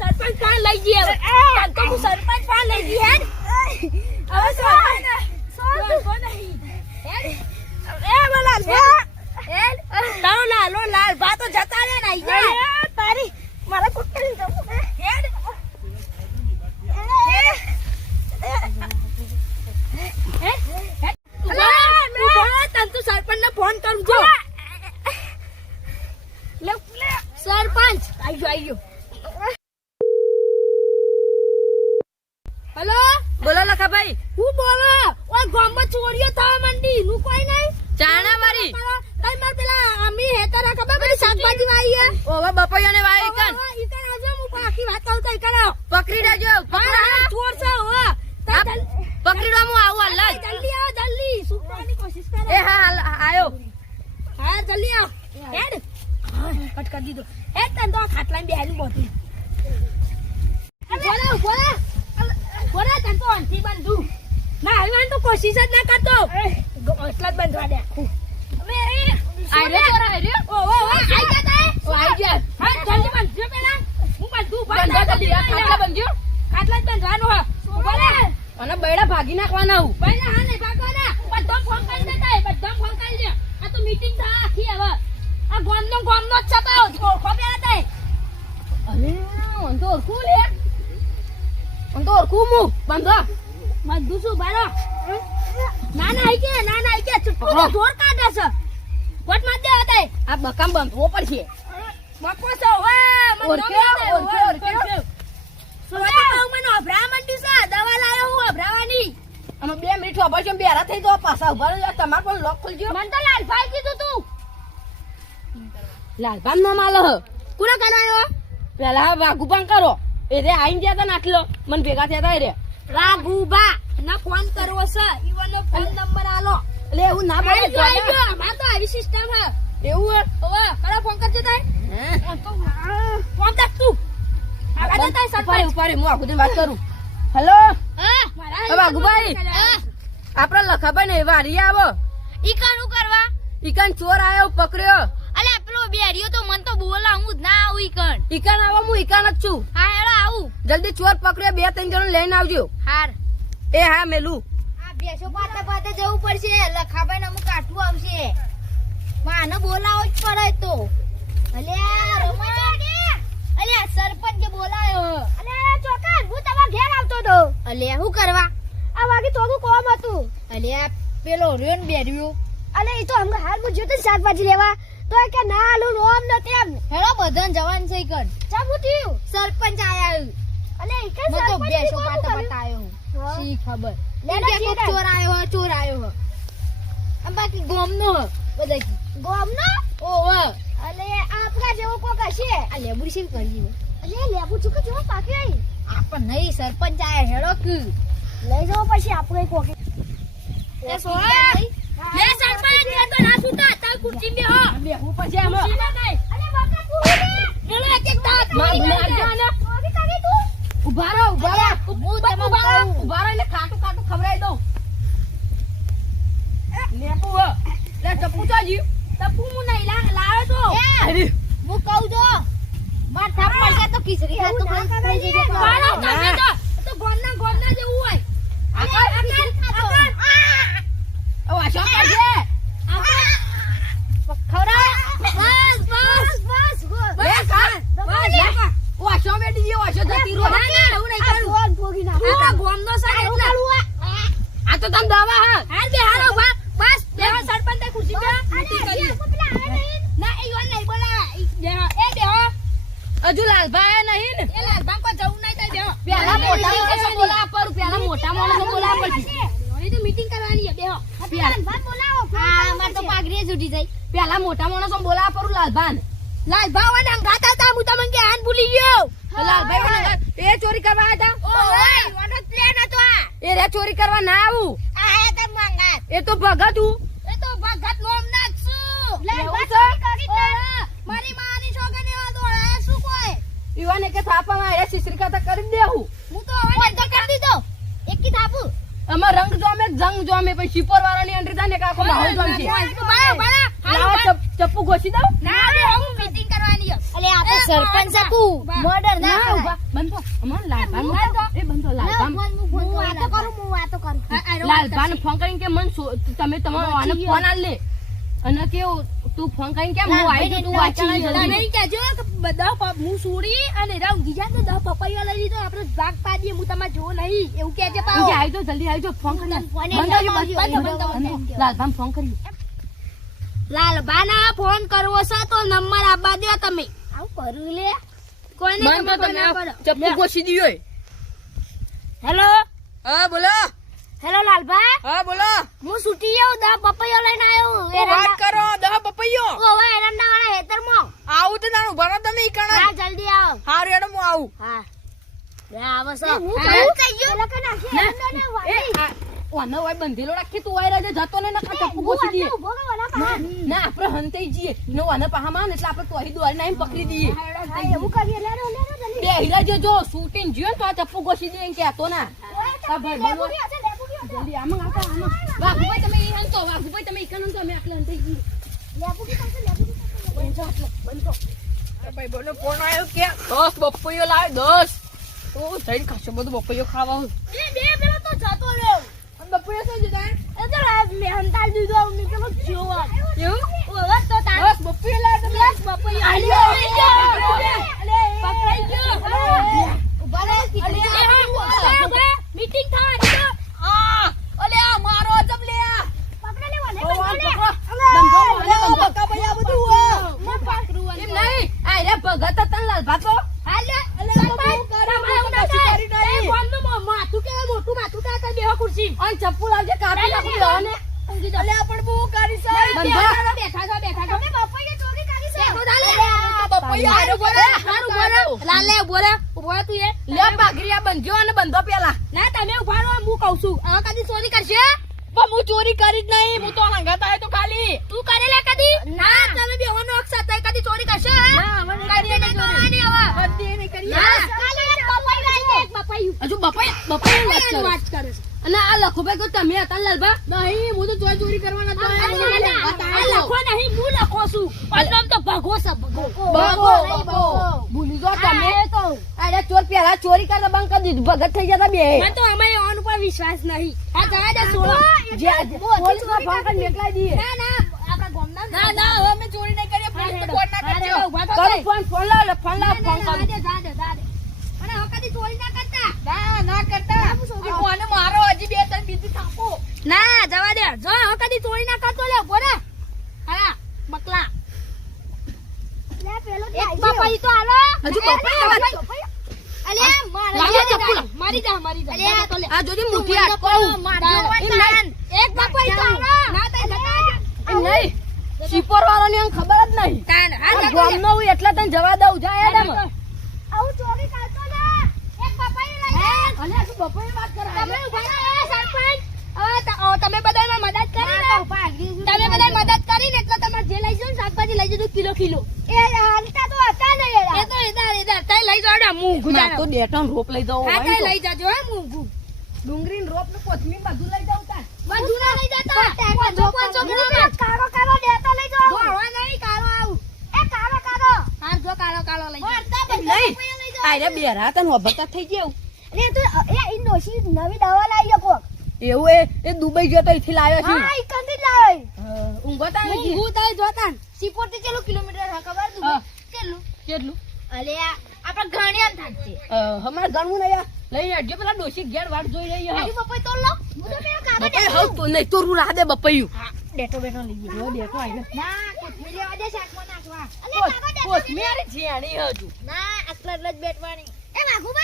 સરપંચ પાન લઈ ગઈ હવે તો હું સરપંચ પાન લઈ ગઈ હેડ હવે કોણ નહીં હેડ એ બોલા હેડ તારો લાલ બા તો જતા રે નહીં તારી મારા કુટલી જવું હેડ સરપંચ ને ફોન કરું જો સરપંચ આવી હેલો બોલો લખાભાઈ હું બોલો ઓય ગામમાં ચોરીઓ થવા માંડી નું કોઈ નહીં ચાણા વારી તઈ માર પેલા અમી હેતરા ખબર પડી શાકભાજી વાઈ હે ઓવા બપૈયાને વાય ઈકન આજે હું આખી વાત કહું તો ઈકન પકડી લેજો ચોર છે હો પકડી લો હું આવું હાલ જલ્દી આવો જલ્દી સુકવાની કોશિશ કરે એ હા આયો હા જલ્દી આવ હેડ કટ કરી દીધો હેડ તન તો ખાટલામાં બેહીને બોતી બોલા તન તો અંતી બંધુ ના હલવાન તો કોશિશ જ ના કરતો એટલા જ બંધવા દે હવે આઈ ઓ આઈ જા હા જલ્દી બંધજો પેલા હું બંધુ ખાટલા બંધ્યો ખાટલા જ બંધવાનો હો બોલા અને બૈડા ભાગી નાખવાના હું ભાઈ હા નહીં ભાગવાના બધા ફોન કરી દેતા બધા ફોન કરી દે આ તો મીટિંગ થા આખી હવે આ ગામનો જ છપાયો ખોબે હતા અરે ઓન તો ઓરકું લે ઓન તો ઓરકું મુ બંધા બંધુ છું બારો ના આઈ કે ચુપ્પુ તો જોર કાઢે છે વટ માર દે હતા આ બકામ બંધવો પડશે બકો છો હે ઓરકે સોડા મને અભરા મંડી છે દવા લાયો હું અભરાવાની અમે 2 મિનિટ ઉભા છે બેરા થઈ તો પાછા ઉભા રહો તમાર પણ લોક ખોલજો મન તો લાલભાઈ કીધું તું લાલબાન નો માલ હ કુના કરવાનો પેલા વાઘુપાન કરો એ રે આઈન ગયા તા નાટલો મન ભેગા થયા તા રે રાઘુબા ના ફોન કરવો છે ઈવનો ફોન નંબર આલો એટલે એવું ના બોલે અમાર તો આવી સિસ્ટમ હે એવું ઓવે કરા ફોન કરજે તાય ફોન દે તું આગળ તાય સરપંચ ઉપર હું આખું દિન વાત કરું હેલો હા વાઘુભાઈ આપડા લખાભાઈ ને વારી આવો ઈ કાનું કરવા ઈકન ચોર આયો પકડ્યો અલે પેલો બેરિયો તો મન તો બોલા હું જ ના આવું ઈકન ઈકન આવો હું ઈકન જ છું હા હેડો આવું જલ્દી ચોર પકડ્યો 2-3 જણ લઈને આવજો હાર એ હા મેલું આ બેસો પાતે જવું પડશે લખાભાઈ ને અમુક કાઠું આવશે માને બોલાવો જ પડે તો અલે અલે સરપંચ કે બોલાયો અલે ચોકન હું તમાર ઘેર આવતો તો અલે શું કરવા આ વાગે તોગું કોમ હતું અલે પેલો રેન બેર્યો અલે ઈ તો હમણાં હાલ હું જોતો શાકભાજી લેવા તો કે ના આલું રોમ ન તેમ હેલો બધાન જવાન છે કન ચાબુ થયું સરપંચ આયા અલે ઈ કે સરપંચ તો બેસો પાતે બતાયો સી ખબર લેડા કે ચોર આયો હો આ બાકી ગોમનો બધા ગોમનો ઓવે અલે આપણા જેવો કોક હશે આ લેબુ શેમ કરી અલે લેબુ ચુક જેવો પાકે આઈ આપણ નહીં સરપંચ આયા હેડો કે લઈ જાવ પછી આપણે કોક એ સોય લે સરપંચ એ તો ના સુતા તાલ કુર્સી મે હો બેહું પછી આમ અલે બાકા પૂરી પેલો એક દાંત માર જાને ઓકે કાગે તું ઉભા રહો હું તમને ઉભા રહો એટલે ખાટું ખવરાઈ દઉં લેપુ લે ટપુ ચાજી તપુ મુ નહીં લાયો તો અરે હું કહું જો માર થાપ પડશે તો ખીચડી હાથ તો ખાઈ જઈએ બાળો તમે તો ગોમના જેવું હોય આકર ઓ આશા કરજે ખવરા બસ લે ખા ઓ આશા બેટી જેવો આશા જતી રો ના એવું નહીં કરું ફોન પોગી ના આ ગોમનો સાહેબ આ તો તમ દાવા હા હાલ બે હારો બસ બે સરપંચ તે ખુરશી પર ના એ યોન નહીં બોલા એ બે હજુ લાલભાઈ નહીં ને એ લાલબા કો જવું નહીં તઈ બે પેલા મોટા માણસો બોલાવા પર પેલા મોટા માણસો બોલાવા પડશે એ તો મીટિંગ કરવાની છે બે લાલબા બોલાવો આ માર તો પાઘરી છૂટી જાય પેલા મોટા માણસો બોલાવા પર લાલભાન લાલબા વન અંગાતા તા હું તમને કે આન ભૂલી ગયો લાલભાઈ એ ચોરી કરવા હતા ઓય વનો પ્લેન હતો આ એ રે ચોરી કરવા ના આવું આ હે તો મંગાત એ તો ભગત હું એ તો ભગત નોમ નાખશું લાલબા ચોરી કરી મારી માની છોકને વાદો શું કોઈ ઈવાને કે થાપામાં એ શિશરી કથા કરી દેવું હું તો હવે બંધ કરી દીધો એક કી થાપુ અમાર રંગ જોમે જંગ જોમે પછી શીપર વાળાની એન્ટ્રી થાય ને કાકો માહોલ જોમ છે બાળા ચપ્પુ ઘોસી દઉં ના હવે હું મીટિંગ કરવાની છે અલે આપણે સરપંચ શકું મર્ડર ના ના કરાય. ઉભા બંધો અમન લાલભાન એ બંધો લાલભાન હું વાતો કરું લાલભાન ફોન કરીને કે મન તમે તમારો આને ફોન આલ લે અને કેવું તું ફોન કરીને કેમ હું આવી તું વાંચી તમે જલ્દી કહેજો કે બધા હું છોડી અને રાવ ગીજા તો 10 પપૈયા લઈ લીધો આપણે ભાગ પાડીએ હું તમારે જો નહીં એવું કહેજે પાછો. આવી તો જલ્દી આવી તો ફોન કરી લાલભાન ફોન કરી લાલબાના ફોન કરવો છે તો નંબર આપવા દો તમે. આવું કરું લે કોઈને મન તો ખબર તમે ના આ પડે. ચપ્પુ ઘોસી દીયો હેલો હા બોલો હેલો લાલબા હા બોલો હું છૂટી આવું 10 પપૈયા લઈને આવ્યો વાત કરો 10 પપૈયો ઓવા એરંડા વાળા હેતરમાં. આવું તો નાનું ભરો તમે ઈ કણા હા જલ્દી આવો. હારું હેડો હું આવું હા લે આવો છો. હું હા. કરું કઈ ગયો પેલા કે નાખી એરંડાને વાળી. ઓનો હોય બંધેલો રાખી તું આય રાજે જતો ને નકા ચપ્પુ ઘોસી દીએ ઉભો રહો ના પા. ના આપણે હંતાઈ જઈએ નો આને પાહામાં એટલે આપણે તો અહીં દોરી નાઈને પકડી દઈએ હા, એવું કરીએ લેરો જલ્દી. બે હીરા જો શૂટિંગ જ્યો ને તો આ ચપ્પુ ઘોસી દઈએ એમ કહેતો ના આ ભાઈ બનો લેબુડી હશે, લેબુડી હશે. જલ્દી આમાં વાઘુભાઈ તમે ઈ હંતો વાઘુભાઈ તમે ઈ કણો તો અમે આટલે હંતાઈ જઈએ લેબુડી થશે, લેબુડી થશે. ભાઈ બનો ફોન આવ્યો કે 10 બપૈયો લાવે 10 તો જઈને ખાશો બધું બપૈયો ખાવા બે પેલો તો જતો રહ્યો. બપૈયો શું જતા એ તો મેહનતાલ દીધો અમને પેલો જોવા. એવું ઓવા તો તાર 10 બપૈયો લાવે તમે 10 પપૈયા પકડાઈ ગયો. ઉભા રહો, મીટિંગ થવા દીધો. આ અલે આ મારો જબ લે પકડો લે, વાલે, બંધો પકડો લે. એમ નહીં આ રે ભગત તન લાલ ભાતો હાલે સરપંચ તમારે એવું ના થાય. એ ગામનું માથું કેવું મોટું માથું થાય તો બેહો ખુરશી. અને ચપ્પુ લાવજે કાપી નાખી લેવાને અલે આ પણ બહુ કરી છે બેઠા છો. તમે બપૈયા ચોરી કરી છે. બેઠો થા લે. બપૈયો હારો બોલે હારું બોલે. લાલે ઉભો રે. ઉભો રે તું એ. લે બાગરિયા બંધ્યો અને બંધો પેલા ના તમે ઉભા રહો હું કહું છું. હવે કદી ચોરી કરશે? પણ હું ચોરી કરી જ નહીં હું તો હંગાત આયો તો ખાલી તું કરેલા કદી? ના તમે બેહોનો અક્ષર થાય કદી ચોરી કરશે? ના, અમે નહીં કદી નહીં કરવાની હવે. બધી નહીં કરી ના, કાલે એક પપૈયું આવી છે, એક પપૈયું. હજુ બપૈયા પપૈયાની વાત વાત કરે છે. અને આ લખોભાઈ કો તમે હતા ને લાલભા નહીં હું તો ચોરી કરવા નતો આ લખો નહીં, હું લખો છું. પણ આમ તો ભગો છે, ભગો. બગો ભૂલી જો તમે અરે ચોર પેલા ચોરી કરતા બંધ કરી દીધું ભગત થઈ જતા બે મને તો અમારી ઓન ઉપર વિશ્વાસ નહીં. આ જવા દે સોળો. જે પોલીસ માં ફોન કરી નીકળાઈ દઈએ ના, ના, આપણા ગામના ના ના હવે અમે ચોરી નહીં કરીએ પોલીસ તો ફોન ના હા, કરજો હેડો, ઉભા થો કરો તે. ફોન ફોન લાવ ફોન ના, કરું જા દે. અને હવે કદી ચોરી ના કરતા. ના કરતા કોને મારો હજી બે ત્રણ બીજી થાપો ના જવા દે. જો હવે કદી ચોરી ના કરતો લે ઉભો રે. હા બકલા. લે, પેલો એક જાય છે. પપૈયું તો હાલો. હજુ પપૈયા આવે? અલે, મારે લાવો જાય ચપ્પુ. જાય. મારી જા. અલે, તો લે. આ જોડી મુઠ્ઠી આટકો મારજો હોય તાન. એક પપૈયું તો હાલો. ના તો જતા જ. એમ નહીં શીપોર વાળાની આમ ખબર જ નહીં તાન. હા, આ જતો લે. ગામનો હું એટલે તને જવા દઉં જાય એડમ આવું ચોરી કરતો ને. એક પપૈયું લઈ લે. અને હજુ બપોરે વાત કરે તમે ઉભા રહો, સરપંચ. હવે તમે બધાય મદદ કરી ને. ભાગી ગયું. તમે બધાય મદદ કરી ને એટલે તમારે જે લઈ જાવ ને શાકભાજી લઈ જજો કિલો. એ હાલતા તો હતા ને એરા. એ તો એદાર તઈ લઈ જાવ હું ના તો ડેટન રોપ લઈ દઉં હા તઈ લઈ જાજો હે હું ડુંગળી ને રોપ ને કોથમીર બધું લઈ દઉં તાર બધું ના લઈ જતા. પાંચસો ગ્રામ. કાળો કાળો દેતો લઈ જાઓ. દોડવા નહીં કાળો આવું. એ કાળો કાળો. હાર જો કાળો લઈ જાઓ. મારતા બધા નહીં. પપૈયા લઈ જાઓ. આરે બેરા તને હોબતા થઈ ગયો લે તું એ ઇન્ડોસી નવી દવા લાવી ગયો કોક. એવું એ દુબઈ ગયો તો અહીંથી લાવ્યો છે હા ઈ કંદી લાવી. ઊંઘતા નથી હું તઈ જોતા ને. સિપોરથી કેટલું કિલોમીટર હા ખબર હા. તું કેટલું કેટલું અલે આપડા ઘણી આમ થાકશે. હમણાં ગણવું નહીં આ. લઈ આવજો પેલા ડોશી ઘેર વાટ જોઈ રહી હજુ પપૈ તો લો. હું તો પેલા કાગળ બપૈયું દેતો. હવ તો નહીં તો રૂ રાધે બપૈયું ડેટો બેટો લઈ ગયો. જો દેખો આઈને ના કોથમીર લેવા દે શાકમાં નાખવા. અલે કાગળ દેતો કોથમીર છે આની હજુ ના આટલા જ બેટવાની. એ વાઘુબા